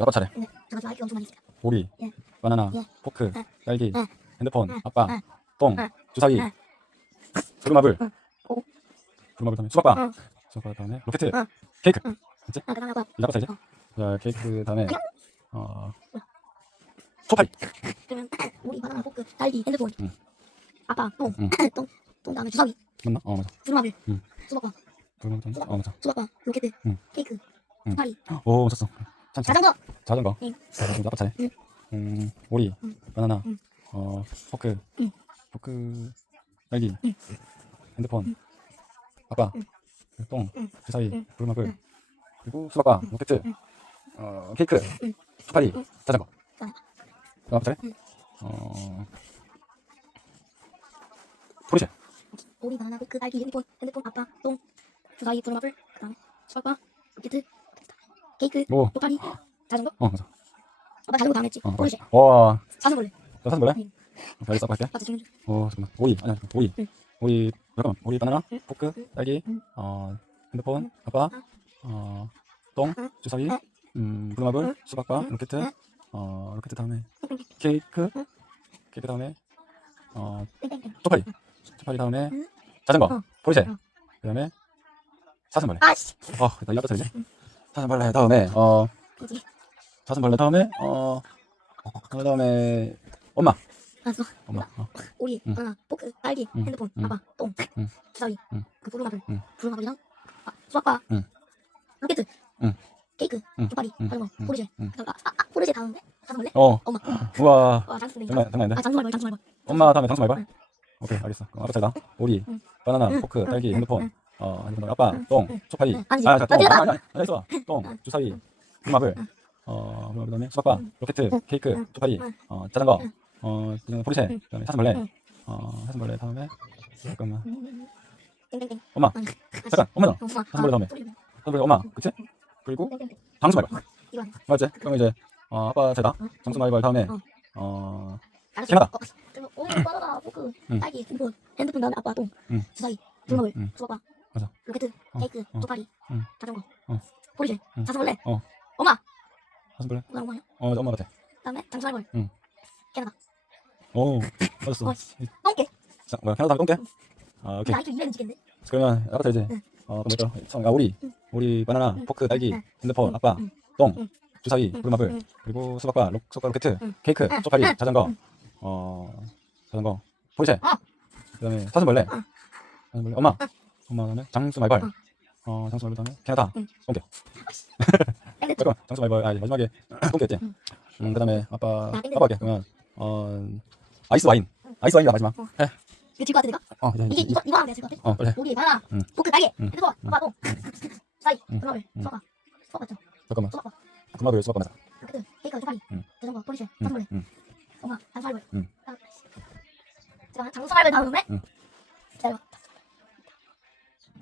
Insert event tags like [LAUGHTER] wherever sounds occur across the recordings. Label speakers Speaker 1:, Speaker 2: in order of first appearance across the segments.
Speaker 1: 아빠 차례.
Speaker 2: 네, 제가 좋아할 게 엄청 많이 있어요.
Speaker 1: 오리,
Speaker 2: 예.
Speaker 1: 바나나,
Speaker 2: 예.
Speaker 1: 포크,
Speaker 2: 예.
Speaker 1: 딸기,
Speaker 2: 예.
Speaker 1: 핸드폰,
Speaker 2: 예.
Speaker 1: 아빠,
Speaker 2: 예.
Speaker 1: 똥,
Speaker 2: 예.
Speaker 1: 주사위,
Speaker 2: 예.
Speaker 1: 부루마블,
Speaker 2: 응. 오.
Speaker 1: 부루마블 다음에 수박바,
Speaker 2: 응.
Speaker 1: 수박바 다음에 로켓,
Speaker 2: 응.
Speaker 1: 케이크.
Speaker 2: 아, 아빠
Speaker 1: 이제 아빠 차례지?
Speaker 2: 어.
Speaker 1: 자, 케이크 다음에 어, 초파리.
Speaker 2: 그러면 우리 바나나 포크 딸기 핸드폰
Speaker 1: 응.
Speaker 2: 아빠 똥
Speaker 1: 응. [LAUGHS]
Speaker 2: 똥, 똥 다음에 주사위
Speaker 1: 맞나? 어, 맞아.
Speaker 2: 부루마블
Speaker 1: 응.
Speaker 2: 수박바
Speaker 1: 부루마블 다음에 어, 맞아.
Speaker 2: 수박바 로켓
Speaker 1: 응.
Speaker 2: 케이크
Speaker 1: 응.
Speaker 2: 파리
Speaker 1: 오, 맞았어. 찬차.
Speaker 2: 자전거
Speaker 1: 자전거.
Speaker 2: 응.
Speaker 1: 자, 이제 아빠 차례.
Speaker 2: 응.
Speaker 1: 음, 오리,
Speaker 2: 응.
Speaker 1: 바나나,
Speaker 2: 응.
Speaker 1: 어, 포크,
Speaker 2: 응.
Speaker 1: 포크, 딸기,
Speaker 2: 응.
Speaker 1: 핸드폰,
Speaker 2: 응.
Speaker 1: 아빠,
Speaker 2: 응.
Speaker 1: 똥,
Speaker 2: 응.
Speaker 1: 주사위,
Speaker 2: 응.
Speaker 1: 부루마블,
Speaker 2: 응.
Speaker 1: 그리고 수박바, 로켓,
Speaker 2: 응.
Speaker 1: 어, 케이크,
Speaker 2: 응.
Speaker 1: 초파리,
Speaker 2: 응.
Speaker 1: 자전거.
Speaker 2: 자전거.
Speaker 1: 그럼 아빠 차례?
Speaker 2: 응.
Speaker 1: 어, 포르쉐.
Speaker 2: 우리 바나나 포크 딸기 핸드폰 핸드폰 아빠 똥 주사위 부루마블 그다음에 수박바 로켓 케이크
Speaker 1: 오,
Speaker 2: 파리 자전거
Speaker 1: 어, 맞아.
Speaker 2: 아빠 자전거 다음 했지
Speaker 1: 어,
Speaker 2: 포르쉐
Speaker 1: 와,
Speaker 2: 사슴벌레
Speaker 1: 나 사진 볼래?
Speaker 2: 응.
Speaker 1: 알겠어, 아빠 할게.
Speaker 2: 중
Speaker 1: 오, 잠깐만. 오리, 아니야, 잠깐만. 오리.
Speaker 2: 응.
Speaker 1: 오리, 잠깐만. 오리, 바나나,
Speaker 2: 응.
Speaker 1: 포크,
Speaker 2: 응.
Speaker 1: 딸기,
Speaker 2: 응.
Speaker 1: 어, 핸드폰,
Speaker 2: 응.
Speaker 1: 아빠,
Speaker 2: 응.
Speaker 1: 어, 똥,
Speaker 2: 응.
Speaker 1: 음,
Speaker 2: 응.
Speaker 1: 수박바,
Speaker 2: 응.
Speaker 1: 로켓,
Speaker 2: 응.
Speaker 1: 어, 로켓 다음에
Speaker 2: 응.
Speaker 1: 케이크,
Speaker 2: 응.
Speaker 1: 케이크 다음에 어, 초파리, 초파리 다음에
Speaker 2: 응.
Speaker 1: 자전거,
Speaker 2: 응.
Speaker 1: 포르쉐,
Speaker 2: 응.
Speaker 1: 그다음에 사슴벌레.
Speaker 2: 아씨
Speaker 1: 어, 나 이거 차례지?
Speaker 2: 응.
Speaker 1: 사슴벌레 다음에 어,
Speaker 2: 그지
Speaker 1: 사슴벌레 다음에 어, 그다음에 엄마,
Speaker 2: 알았어
Speaker 1: 엄마. 어,
Speaker 2: 오리
Speaker 1: 응.
Speaker 2: 바나나 포크 딸기
Speaker 1: 응.
Speaker 2: 핸드폰
Speaker 1: 응.
Speaker 2: 아빠 똥
Speaker 1: 응.
Speaker 2: 주사위
Speaker 1: 응.
Speaker 2: 그 부루마블
Speaker 1: 응.
Speaker 2: 부루마블이랑 아, 수박바
Speaker 1: 응.
Speaker 2: 로켓
Speaker 1: 응.
Speaker 2: 케이크
Speaker 1: 응.
Speaker 2: 초파리
Speaker 1: 응.
Speaker 2: 자전거
Speaker 1: 응.
Speaker 2: 포르쉐
Speaker 1: 응.
Speaker 2: 아, 아, 아, 포르쉐 다음에 사슴벌레
Speaker 1: 어,
Speaker 2: 엄마
Speaker 1: 우와,
Speaker 2: 와 장수
Speaker 1: 장난 장난 아닌데?
Speaker 2: 아 장수 말벌 장수 말벌
Speaker 1: 엄마 다음에 장수 말벌?
Speaker 2: 응.
Speaker 1: 오케이 알겠어 그럼 아빠 차례다 오리
Speaker 2: 응.
Speaker 1: 바나나
Speaker 2: 응.
Speaker 1: 포크
Speaker 2: 응.
Speaker 1: 딸기
Speaker 2: 응.
Speaker 1: 핸드폰
Speaker 2: 응.
Speaker 1: 어 핸드폰 아빠
Speaker 2: 응.
Speaker 1: 똥
Speaker 2: 응.
Speaker 1: 초파리
Speaker 2: 응. 아니지.
Speaker 1: 아 자,
Speaker 2: 똥나
Speaker 1: 아니 아니 아니 있어 똥
Speaker 2: 응.
Speaker 1: 주사위
Speaker 2: 응.
Speaker 1: 어 부루마블 그다음에 수박바
Speaker 2: 응.
Speaker 1: 로켓
Speaker 2: 응.
Speaker 1: 케이크
Speaker 2: 응.
Speaker 1: 초파리
Speaker 2: 응.
Speaker 1: 어 자전거
Speaker 2: 응.
Speaker 1: 어 그다음에 포르쉐
Speaker 2: 응.
Speaker 1: 그다음에 사슴벌레
Speaker 2: 응.
Speaker 1: 어 사슴벌레 다음에 잠깐만
Speaker 2: 음. 땡땡땡
Speaker 1: 엄마
Speaker 2: 아니
Speaker 1: 잠깐 엄마 너
Speaker 2: 엄마
Speaker 1: 사슴벌레 다음에. 사슴벌레 엄마 그치 그리고 장수 말벌
Speaker 2: 이거
Speaker 1: 맞지 그럼 이제 어 아빠
Speaker 2: 응.
Speaker 1: 장수 말벌 다음에
Speaker 2: 응.
Speaker 1: 어. 캐나다.
Speaker 2: 포크
Speaker 1: 응.
Speaker 2: 딸기 핸드폰 다음에 아빠 똥
Speaker 1: 응.
Speaker 2: 주사위
Speaker 1: 응.
Speaker 2: 수박바
Speaker 1: 맞아.
Speaker 2: 로켓
Speaker 1: 어.
Speaker 2: 케이크
Speaker 1: 어.
Speaker 2: 초파리
Speaker 1: 응.
Speaker 2: 자전거
Speaker 1: 어.
Speaker 2: 포르쉐
Speaker 1: 응.
Speaker 2: 사슴벌레
Speaker 1: 어.
Speaker 2: 엄마
Speaker 1: 사슴벌레
Speaker 2: 그다음 엄마야
Speaker 1: 어 맞아, 엄마 같아
Speaker 2: 다음에 장수 말벌
Speaker 1: 응.
Speaker 2: 캐나다
Speaker 1: 오 맞았어
Speaker 2: 어 씨 똥개
Speaker 1: 자 뭐야 캐나다 똥개 아 오케이
Speaker 2: 나 이거 이래는 지겠네
Speaker 1: 그러면 되지
Speaker 2: 응.
Speaker 1: 어 그럼 뭐죠 청- 아 우리
Speaker 2: 응.
Speaker 1: 우리 바나나
Speaker 2: 응.
Speaker 1: 포크 딸기
Speaker 2: 응.
Speaker 1: 핸드폰
Speaker 2: 응.
Speaker 1: 아빠
Speaker 2: 응.
Speaker 1: 똥
Speaker 2: 응.
Speaker 1: 주사위
Speaker 2: 응.
Speaker 1: 부루마블
Speaker 2: 응.
Speaker 1: 그리고 수박바 로, 수박바 로켓
Speaker 2: 응.
Speaker 1: 케이크
Speaker 2: 응.
Speaker 1: 초파리
Speaker 2: 응.
Speaker 1: 자전거
Speaker 2: 응.
Speaker 1: 어 자전거 포르쉐
Speaker 2: 어.
Speaker 1: 그다음에 사슴벌레
Speaker 2: 응.
Speaker 1: 사슴벌레 엄마
Speaker 2: 응.
Speaker 1: 엄마 다음에 장수 말벌
Speaker 2: 응.
Speaker 1: 어 장수 말벌 다음에 캐나다
Speaker 2: 응.
Speaker 1: 똥개 잠깐 장수 말벌 아 마지막에 [CLEARS THROAT] 똥개였지
Speaker 2: 응.
Speaker 1: 음 그다음에 아빠
Speaker 2: 나.
Speaker 1: 아빠 할게 그러면 어 아이스 와인
Speaker 2: 응.
Speaker 1: 아이스 와인이다 마지막
Speaker 2: 어.
Speaker 1: 해.
Speaker 2: 이거 질것 같아 내가
Speaker 1: 어 이제
Speaker 2: 이게 이거 이거 하면 질것 같아
Speaker 1: 어 해.
Speaker 2: 우리 바나나
Speaker 1: 응.
Speaker 2: 포크 딸기
Speaker 1: 응.
Speaker 2: 핸드폰 똥 주사위
Speaker 1: 응.
Speaker 2: 부루마블
Speaker 1: 응.
Speaker 2: 수박바 수박바 죠
Speaker 1: 잠깐만
Speaker 2: 수박바
Speaker 1: 그마블 수박바 맞아
Speaker 2: 로켓 케이크 초파리
Speaker 1: 응.
Speaker 2: 자전거. 사슴벌레
Speaker 1: 응.
Speaker 2: 엄마 장수 말벌
Speaker 1: 응.
Speaker 2: 다음 잠깐 장수 말벌 다음에
Speaker 1: 응.
Speaker 2: 기다려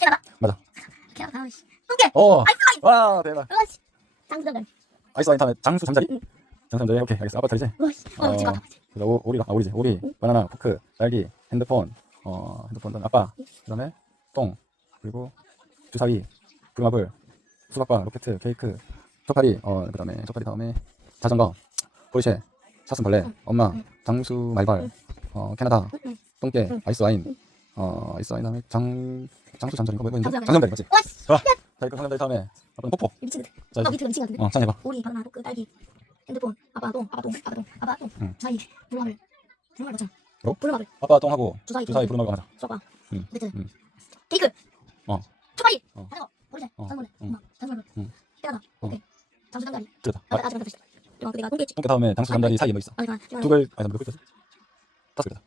Speaker 2: 캐나다
Speaker 1: 맞아.
Speaker 2: 캐나다 다음에 씨 똥개
Speaker 1: 어
Speaker 2: 아이스
Speaker 1: 와 대박
Speaker 2: 와인 으아씨 장수 잠깐
Speaker 1: 아이스 와인 다음에 장수 잠자리
Speaker 2: 응.
Speaker 1: 장수 잠자리 오케이 알겠어 아빠
Speaker 2: 으아씨 어
Speaker 1: 어. 그래서 오, 오리가 아 오리지 오리
Speaker 2: 응.
Speaker 1: 바나나 포크 딸기 핸드폰 어 핸드폰 다음에 아빠 그다음에 똥 그리고 주사위 부루마블 수박바 로켓 케이크 초파리 어 그다음에 초파리 다음에 자전거 포르쉐 사슴벌레
Speaker 2: 응.
Speaker 1: 엄마
Speaker 2: 응.
Speaker 1: 장수
Speaker 2: 응.
Speaker 1: 어 캐나다
Speaker 2: 응.
Speaker 1: 똥개
Speaker 2: 응.
Speaker 1: 아이스 와인
Speaker 2: 응.
Speaker 1: 어 아이스 와인 다음에 장 장수 잠자리인가 뭐
Speaker 2: 장수
Speaker 1: 뭐였는데
Speaker 2: 잠자리.
Speaker 1: 장수 잠자리 맞지
Speaker 2: 으
Speaker 1: 이거 장수잠자리 다음에 아빠는 뽀뽀
Speaker 2: 미친데 자어
Speaker 1: 이제
Speaker 2: 밑에 미친 것 같은데
Speaker 1: 어찬 해봐
Speaker 2: 우리 바나나 포크 딸기 핸드폰 아빠 똥 아빠 똥 아빠 똥 아빠 똥
Speaker 1: 응.
Speaker 2: 주사위 부루마블 부루마블 맞잖아
Speaker 1: 뭐?
Speaker 2: 부루마블
Speaker 1: 아빠 똥하고
Speaker 2: 주사위
Speaker 1: 주사위
Speaker 2: 부루마블
Speaker 1: 부루마블 맞아
Speaker 2: 수박바
Speaker 1: 응. 응.
Speaker 2: 케이크
Speaker 1: 어.
Speaker 2: 초파리
Speaker 1: 어.
Speaker 2: 자전거 포르쉐
Speaker 1: 어. 응.
Speaker 2: 엄마 말벌
Speaker 1: 응.
Speaker 2: 캐나다
Speaker 1: 어.
Speaker 2: 오케이 장수 잠자리
Speaker 1: 그렇다
Speaker 2: 아, 아직 안 됐어 그리고 내가 똥개지
Speaker 1: 똥개 다음에 장수 잠자리 사이에 뭐 있어
Speaker 2: 아니 아니 아니
Speaker 1: 두 글, 아니, 몇 글자지? 다섯 글자.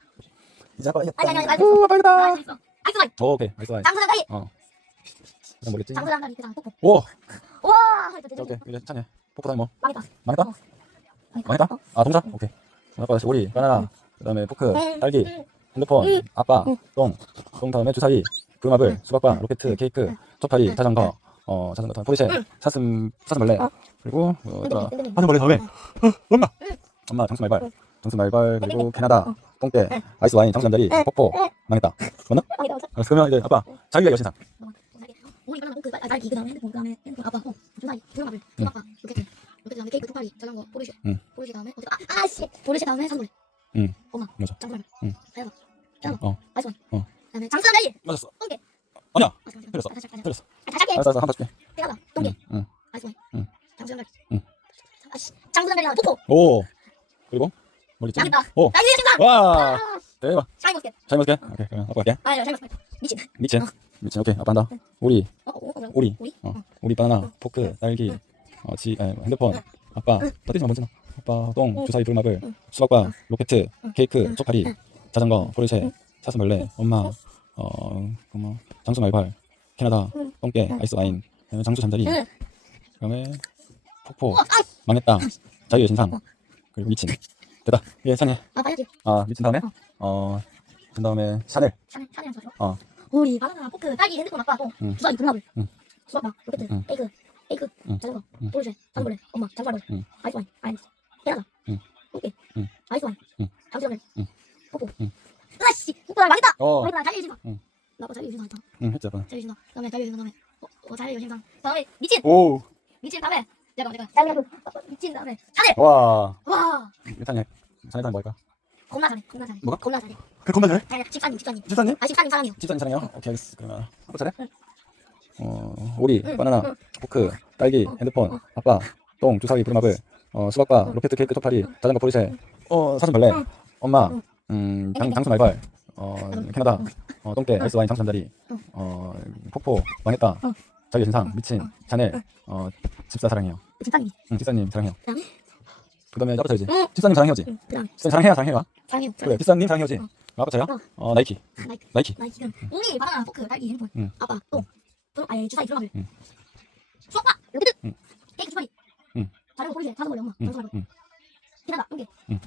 Speaker 1: 이제 아빠 이겼다.
Speaker 2: 아니, 아니, 아니,
Speaker 1: 오, 아빠 이겼다.
Speaker 2: 아이스 있어
Speaker 1: 오, 오케이, 알겠어.
Speaker 2: 장수 잠자리
Speaker 1: 그럼 뭐겠지?
Speaker 2: 장수 잠자리 그다음 뽀뽀
Speaker 1: 오,
Speaker 2: 와
Speaker 1: 자, 오케이. 이제 찬이. 다음에 뭐?
Speaker 2: 망했다
Speaker 1: 망했다?
Speaker 2: 어.
Speaker 1: 망했다?
Speaker 2: 어.
Speaker 1: 아, 동사?
Speaker 2: 응.
Speaker 1: 오케이. 아빠 다시 오리, 바나나,
Speaker 2: 응.
Speaker 1: 그다음에 포크,
Speaker 2: 응.
Speaker 1: 딸기,
Speaker 2: 응.
Speaker 1: 핸드폰,
Speaker 2: 응.
Speaker 1: 아빠,
Speaker 2: 응.
Speaker 1: 똥, 똥 다음에 주사위,
Speaker 2: 응.
Speaker 1: 수박바, 로켓, 케이크, 초파리,
Speaker 2: 응.
Speaker 1: 자전거, 어, 자전거 다음에 포르쉐,
Speaker 2: 응.
Speaker 1: 사슴, 사슴벌레,
Speaker 2: 어.
Speaker 1: 그리고 뭐,
Speaker 2: 땡땡이,
Speaker 1: 또
Speaker 2: 땡땡이.
Speaker 1: 사슴벌레 다음에
Speaker 2: 응.
Speaker 1: 어, 엄마,
Speaker 2: 응.
Speaker 1: 엄마 장수
Speaker 2: 응.
Speaker 1: 장수 말벌 그리고. 캐나다,
Speaker 2: 응.
Speaker 1: 아이스 와인, 장수. 뽀뽀,
Speaker 2: 응.
Speaker 1: 망했다. 맞나? 그러면 이제 아빠 자기가 여신상.
Speaker 2: 우리 바나나 포크 딸기 그다음에 핸드폰 그다음에 핸드폰 아빠 똥 주사위 부루마블 수박바 로켓 로켓 다음에 케이크 토파리 자전거 포르쉐
Speaker 1: 응.
Speaker 2: 포르쉐 다음에 어디 아 아씨 포르쉐 다음에 사슴벌레
Speaker 1: 응.
Speaker 2: 엄마
Speaker 1: 맞아.
Speaker 2: 장수라면
Speaker 1: 응.
Speaker 2: 피아노 피아노
Speaker 1: 어.
Speaker 2: 아이스원
Speaker 1: 어.
Speaker 2: 그다음에 장수라면
Speaker 1: 맞았어.
Speaker 2: 똥개
Speaker 1: 아니야.
Speaker 2: 아
Speaker 1: 틀렸어. 틀렸어.
Speaker 2: 다시 할게
Speaker 1: 알았어. 한번 줄게.
Speaker 2: 피아노 똥개
Speaker 1: 응, 응.
Speaker 2: 아이스원
Speaker 1: 응.
Speaker 2: 장수라면
Speaker 1: 응.
Speaker 2: 아씨 장수라면이랑 포포
Speaker 1: 오. 그리고 뭘 있지?
Speaker 2: 여기다
Speaker 1: 오.
Speaker 2: 나 이거 신상
Speaker 1: 와.
Speaker 2: 아
Speaker 1: 대박. 잘 먹게. 오케이. 그럼 아빠 갈게.
Speaker 2: 아야 샤인 모스켓 미친
Speaker 1: 미친.
Speaker 2: 어.
Speaker 1: 미친. 오케이. 아빠 한다. 우리,
Speaker 2: 어, 어, 어,
Speaker 1: 우리 어,
Speaker 2: 어.
Speaker 1: 우리 바나나,
Speaker 2: 응.
Speaker 1: 포크, 딸기,
Speaker 2: 응.
Speaker 1: 어, 지, 에, 핸드폰, 아빠, 버티지 마 먼저. 아빠, 똥,
Speaker 2: 응.
Speaker 1: 주사위, 불마블,
Speaker 2: 응.
Speaker 1: 수박바, 로켓,
Speaker 2: 응.
Speaker 1: 케이크,
Speaker 2: 응.
Speaker 1: 자전거, 포르쉐,
Speaker 2: 응.
Speaker 1: 사슴벌레, 엄마, 어, 그 뭐, 장수 말발, 캐나다,
Speaker 2: 응.
Speaker 1: 똥개,
Speaker 2: 응.
Speaker 1: 아이스 와인, 그다음에 장수 잠자리,
Speaker 2: 응.
Speaker 1: 그다음에 폭포,
Speaker 2: 어, 아,
Speaker 1: 망했다, 자유의 신상,
Speaker 2: 어.
Speaker 1: 그리고 미친. 됐다. 예, 찬이.
Speaker 2: 아 봐야지
Speaker 1: 아, 미친 다음에,
Speaker 2: 어.
Speaker 1: 어, 그 다음에 샤넬.
Speaker 2: 샤넬 샤넬
Speaker 1: 어.
Speaker 2: 우리 바나나 포크 딸기 핸드폰 아빠 똥 불나물
Speaker 1: 응.
Speaker 2: 수박바 로켓 케이크
Speaker 1: 응.
Speaker 2: 자전거
Speaker 1: 응.
Speaker 2: 포르쉐 사슴벌레 엄마 장수라면
Speaker 1: 응.
Speaker 2: 아이스 와인 아이스 캐나다. 아이스 와인
Speaker 1: 응.
Speaker 2: 장수라면
Speaker 1: 응.
Speaker 2: 포포
Speaker 1: 응.
Speaker 2: 으아씨 포포 망했다
Speaker 1: 어,
Speaker 2: 망했다 자유 신상
Speaker 1: 응.
Speaker 2: 나빠 자유 신상 했다
Speaker 1: 응, 했지, 아빠.
Speaker 2: 자유 신상 다음에 자유 신상 다음에 어, 어 자유 신상 다음에 미친
Speaker 1: 오,
Speaker 2: 미친 다음에 잠깐 잠깐 자유 신상 미친 다음에 샤넬
Speaker 1: 와,
Speaker 2: 와
Speaker 1: 찬이. 찬이 다음에 뭐 할까?
Speaker 2: 겁나 잘해 겁나 잘해
Speaker 1: 뭐가?
Speaker 2: 겁나 잘해
Speaker 1: 그 겁나 잘해?
Speaker 2: 집사님 집사님
Speaker 1: 집사님?
Speaker 2: 아 집사님 사랑해요
Speaker 1: 집사님 사랑해요? 오케이 알겠어 그러면 아빠 차례?
Speaker 2: 응.
Speaker 1: 어 오리
Speaker 2: 응,
Speaker 1: 바나나
Speaker 2: 응.
Speaker 1: 포크 딸기
Speaker 2: 응,
Speaker 1: 핸드폰
Speaker 2: 응.
Speaker 1: 아빠 똥 주사위 부르마블 어 수박바
Speaker 2: 응.
Speaker 1: 로켓 케이크 토파리 자전거 포르쉐 어 사슴 벌레
Speaker 2: 응.
Speaker 1: 엄마
Speaker 2: 응.
Speaker 1: 음 장,
Speaker 2: 응.
Speaker 1: 장수 말발 어
Speaker 2: 응.
Speaker 1: 캐나다
Speaker 2: 응.
Speaker 1: 어 똥개 아이스 와인 장수 잠자리
Speaker 2: 응.
Speaker 1: 어 폭포 망했다
Speaker 2: 응.
Speaker 1: 자기 신상 미친
Speaker 2: 응.
Speaker 1: 어 집사 사랑해요
Speaker 2: 집사님이
Speaker 1: 응 집사님 사랑해요
Speaker 2: 그다음에 응.
Speaker 1: 집사님 사랑해요지 집사님 사랑해야 사랑해요
Speaker 2: 사랑해요
Speaker 1: 그래 집사님 사랑해요지
Speaker 2: 응.
Speaker 1: 아빠 차례야
Speaker 2: 응.
Speaker 1: 어 나이키.
Speaker 2: 나이키.
Speaker 1: 나이키.
Speaker 2: 나이키. 그럼 우리 바나나 포크 딸기 핸드폰
Speaker 1: 응.
Speaker 2: 아빠 똥 똥, 아니 주사위 불마블
Speaker 1: 응.
Speaker 2: 수박바 로켓
Speaker 1: 응.
Speaker 2: 케이크 주사위
Speaker 1: 응.
Speaker 2: 자전거 포르쉐 사슴벌레 엄마
Speaker 1: 응.
Speaker 2: 장수라면
Speaker 1: 응.
Speaker 2: 캐나다. 똥개
Speaker 1: 응.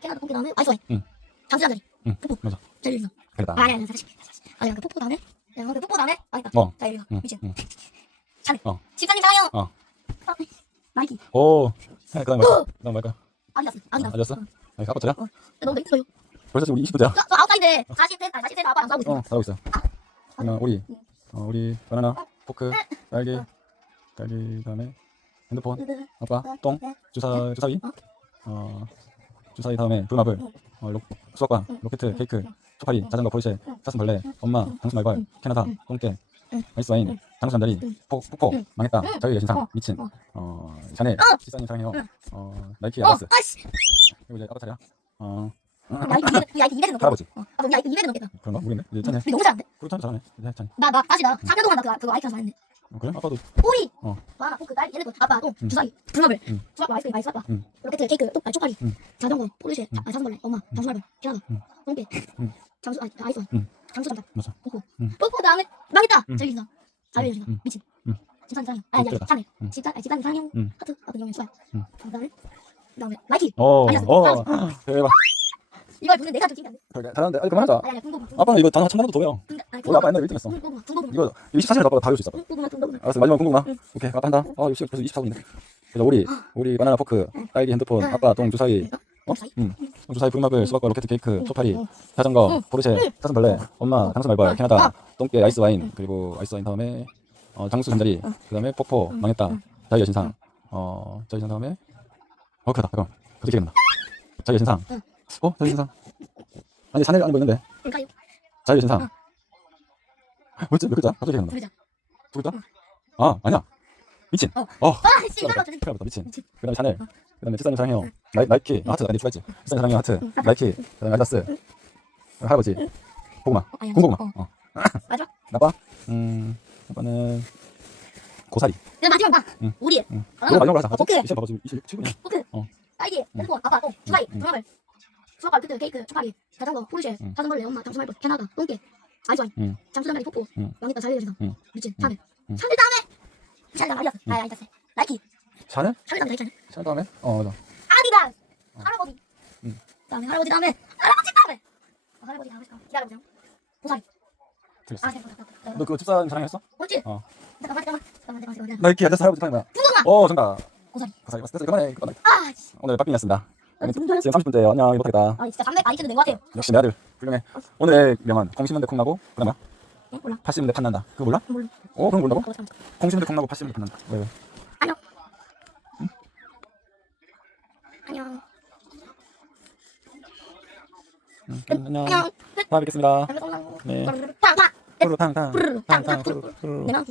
Speaker 2: 캐나다. 똥개 다음에 아이스와인.
Speaker 1: 응.
Speaker 2: 장수잠자리.
Speaker 1: 응.
Speaker 2: 포포.
Speaker 1: 맞아.
Speaker 2: 자유 신상
Speaker 1: 그랬다.
Speaker 2: 아니 아니 다시 아니 그 포포 다음에? 야그 포포 다음에? 아니다.
Speaker 1: 어.
Speaker 2: 자유 신상
Speaker 1: 응.
Speaker 2: 미친
Speaker 1: 응.
Speaker 2: 샤넬
Speaker 1: 어.
Speaker 2: 집사님 사랑해요.
Speaker 1: 어.
Speaker 2: 아, 나이키.
Speaker 1: 오. 그 다음 뭐 벌써 지금 우리 20분째야
Speaker 2: 저, 저 아웃사인데 40대 아니 40대 아빠랑 싸우고 있어
Speaker 1: 어 잘하고 있어 그러면 우리
Speaker 2: 응.
Speaker 1: 어, 우리 바나나 포크 딸기
Speaker 2: 어.
Speaker 1: 딸기 다음에 핸드폰
Speaker 2: 응.
Speaker 1: 아빠
Speaker 2: 어.
Speaker 1: 똥
Speaker 2: 네.
Speaker 1: 주사 주사위
Speaker 2: 어.
Speaker 1: 어 주사위 다음에 불마블
Speaker 2: 응.
Speaker 1: 어, 로,
Speaker 2: 응.
Speaker 1: 로켓
Speaker 2: 응.
Speaker 1: 케이크
Speaker 2: 응.
Speaker 1: 초파리
Speaker 2: 응.
Speaker 1: 자전거 포르쉐
Speaker 2: 응.
Speaker 1: 사슴벌레 엄마 말발
Speaker 2: 응.
Speaker 1: 캐나다
Speaker 2: 응.
Speaker 1: 똥개
Speaker 2: 응.
Speaker 1: 아이스 와인
Speaker 2: 응.
Speaker 1: 장수 잠자리
Speaker 2: 응.
Speaker 1: 포, 폭포
Speaker 2: 응.
Speaker 1: 망했다
Speaker 2: 응.
Speaker 1: 자유의 신상
Speaker 2: 어.
Speaker 1: 미친
Speaker 2: 어.
Speaker 1: 어 샤넬
Speaker 2: 어.
Speaker 1: 집사님 사랑해요
Speaker 2: 응.
Speaker 1: 어 나이키
Speaker 2: 어 아씨
Speaker 1: 그리고 이제 아빠 차례야 어
Speaker 2: 우리 아이디 200 우리 아이디 200은 넘겠다
Speaker 1: 할아버지
Speaker 2: 어. 아빠 우리 아이디 200은 넘겠다
Speaker 1: 그런가 모르겠네 이제 찬이
Speaker 2: 우리 너무 잘하는데
Speaker 1: 그리고 찬이 잘하네 이제 찬이
Speaker 2: 나나 다시 나 4년 동안 나 그거, 그거 아이디어서 했는데
Speaker 1: 어, 그래 아빠도
Speaker 2: 우리
Speaker 1: 어.
Speaker 2: 바나나 포크 딸기 핸드폰 아빠 똥
Speaker 1: 응.
Speaker 2: 주사위 불마블
Speaker 1: 응.
Speaker 2: 수박바 아이스크림 아이스 수박바
Speaker 1: 응.
Speaker 2: 로켓 케이크 또 아니 초파리
Speaker 1: 응.
Speaker 2: 자전거 포르쉐
Speaker 1: 응.
Speaker 2: 아, 사슴벌레 엄마 장수말벌 캐나다
Speaker 1: 응.
Speaker 2: 똥개
Speaker 1: 응.
Speaker 2: 장수 아니 아이스와인
Speaker 1: 응.
Speaker 2: 장수 잠자
Speaker 1: 맞아
Speaker 2: 포포
Speaker 1: 응.
Speaker 2: 포포 다음에 망했다
Speaker 1: 응.
Speaker 2: 자유 신상 자유 신상
Speaker 1: 응.
Speaker 2: 미친
Speaker 1: 응.
Speaker 2: 집사님 아니 아니
Speaker 1: 그랬다.
Speaker 2: 샤넬
Speaker 1: 응.
Speaker 2: 집사 아니 집사님 사랑해요
Speaker 1: 응.
Speaker 2: 하트 같은 경우에 수학
Speaker 1: 응.
Speaker 2: 그다음에 그 다음에 나이키
Speaker 1: 어,
Speaker 2: 아니야,
Speaker 1: 어, 대박.
Speaker 2: 이걸 보는 내가 좀 신기한데
Speaker 1: 그러게, 잘하는데, 아니, 그만하자.
Speaker 2: 아니 아니 궁금한
Speaker 1: 아빠는 이거 단어 참나도 도해요.
Speaker 2: 아니
Speaker 1: 우리 아빠 옛날에 1등 했어.
Speaker 2: 궁금한 궁금한
Speaker 1: 이거 24시간 아빠가 다 외울 수 있어. 아빠. 알았어, 마지막 궁금하?
Speaker 2: 응.
Speaker 1: 오케이, 아빠 한다. 아, 역시 벌써 24분이네. 그래서 우리, 우리 바나나 포크, 딸기 핸드폰,
Speaker 2: 응.
Speaker 1: 아빠 똥 주사위, 어? 응. 똥 주사위 불마블, 수박과 로켓 케이크, 초파리,
Speaker 2: 응.
Speaker 1: 자전거,
Speaker 2: 응.
Speaker 1: 포르쉐, 사슴벌레, 엄마, 말발,
Speaker 2: 응.
Speaker 1: 캐나다,
Speaker 2: 응.
Speaker 1: 똥개, 아이스 와인, 그리고 아이스 와인 다음에, 어, 장수 잠자리,
Speaker 2: 응.
Speaker 1: 그 다음에 폭포,
Speaker 2: 응.
Speaker 1: 망했다,
Speaker 2: 응.
Speaker 1: 자유의 신상,
Speaker 2: 응.
Speaker 1: 어, 자유의 신상 다음에, 어, 그다 잠깐만. 갑자기 기억나. 자유의 신상.
Speaker 2: 응.
Speaker 1: 어, 자유의 신상. 아니, 샤넬 안에 뭐 있는데.
Speaker 2: 그러니까요
Speaker 1: 자유의 신상.
Speaker 2: 응.
Speaker 1: 뭐지? 몇 글자? 갑자기.
Speaker 2: 두 글자
Speaker 1: 두 글자? 아, 아니야. 미친.
Speaker 2: 어.
Speaker 1: 어.
Speaker 2: 아씨
Speaker 1: 큰일
Speaker 2: 이거
Speaker 1: 났다. 큰일 났다. 미친.
Speaker 2: 미친.
Speaker 1: 그 다음에 샤넬.
Speaker 2: 응.
Speaker 1: 그 다음에 집사님 사랑해요. 나이, 나이키. 아, 하트. 아니, 추가했지. 집사님 사랑해요. 하트.
Speaker 2: 응.
Speaker 1: 나이키. 그 다음에 아디다스. 할아버지. 고구마.
Speaker 2: 어, 아니,
Speaker 1: 군고구마.
Speaker 2: 어.
Speaker 1: 어.
Speaker 2: 맞아 [CLEARS THROAT]
Speaker 1: 나빠? 음, 아빠는 고사리.
Speaker 2: 내 마지막 봐
Speaker 1: 응.
Speaker 2: 우리
Speaker 1: 응.
Speaker 2: 아,
Speaker 1: 이거 마지막으로 하자.
Speaker 2: 어, 포크
Speaker 1: 이제 봐봐. 지금 27분이야.
Speaker 2: 포크
Speaker 1: 어.
Speaker 2: 딸기
Speaker 1: 응.
Speaker 2: 핸드폰 아빠 똥 주사위
Speaker 1: 응.
Speaker 2: 불마블 수박과 로켓 케이크 초파리 자전거 포르쉐
Speaker 1: 응.
Speaker 2: 사슴벌레 엄마 장수 말벌 캐나다 똥개 아이스와인
Speaker 1: 응.
Speaker 2: 장수잠자리 포포
Speaker 1: 응.
Speaker 2: 망했다 자유의 신상
Speaker 1: 응.
Speaker 2: 미친
Speaker 1: 응.
Speaker 2: 샤넬
Speaker 1: 응.
Speaker 2: 샤넬 다음에 샤넬 다음에 아디다스
Speaker 1: 응.
Speaker 2: 아니 아디다스 나이키
Speaker 1: 샤넬?
Speaker 2: 샤넬 다음에 나이키 샤넬
Speaker 1: 다음에? 어, 맞아.
Speaker 2: 아디다스
Speaker 1: 어.
Speaker 2: 할아버지
Speaker 1: 응.
Speaker 2: 다음에 할아버지 다음에 할아버지 다음에 어, 할아버지 다음에 기다려보세요. 아 잠깐만 잠깐만
Speaker 1: 너 그거 집사님 사랑했어?
Speaker 2: 뭐지?
Speaker 1: 어.
Speaker 2: 잠깐만 잠깐만 잠깐만 잠깐만
Speaker 1: 나이키 아디다스 할아버지 뭐야?
Speaker 2: 궁금한
Speaker 1: 어, 정답.
Speaker 2: 고사리
Speaker 1: 고사리. 됐어. 그만해. 그만해.
Speaker 2: 아 씨.
Speaker 1: 오늘 박빙이었습니다.
Speaker 2: 아, 좀 잘했어.
Speaker 1: 지금 30분째 안녕. 못하겠다.
Speaker 2: 아 진짜 300 많이 쳤는데 낸것 같아요
Speaker 1: 역시 내 아들 훌륭해. 오늘의 명언 콩 심는데 콩 나고 그다음 뭐야?
Speaker 2: 응 몰라
Speaker 1: 80년대 팥난다. 그거 몰라?
Speaker 2: 몰라
Speaker 1: 어 그럼 모른다고?
Speaker 2: 어 잠깐만
Speaker 1: 콩 심는데 콩 나고 80년대 팥난다. 왜 왜?
Speaker 2: 아니요 안녕.
Speaker 1: 음, 안녕.
Speaker 2: 안녕. 끝.
Speaker 1: 다음에 뵙겠습니다.
Speaker 2: 다음에 또 만나요.
Speaker 1: 네.
Speaker 2: 팡, 팡.
Speaker 1: 후루 탕탕 후루.
Speaker 2: 내가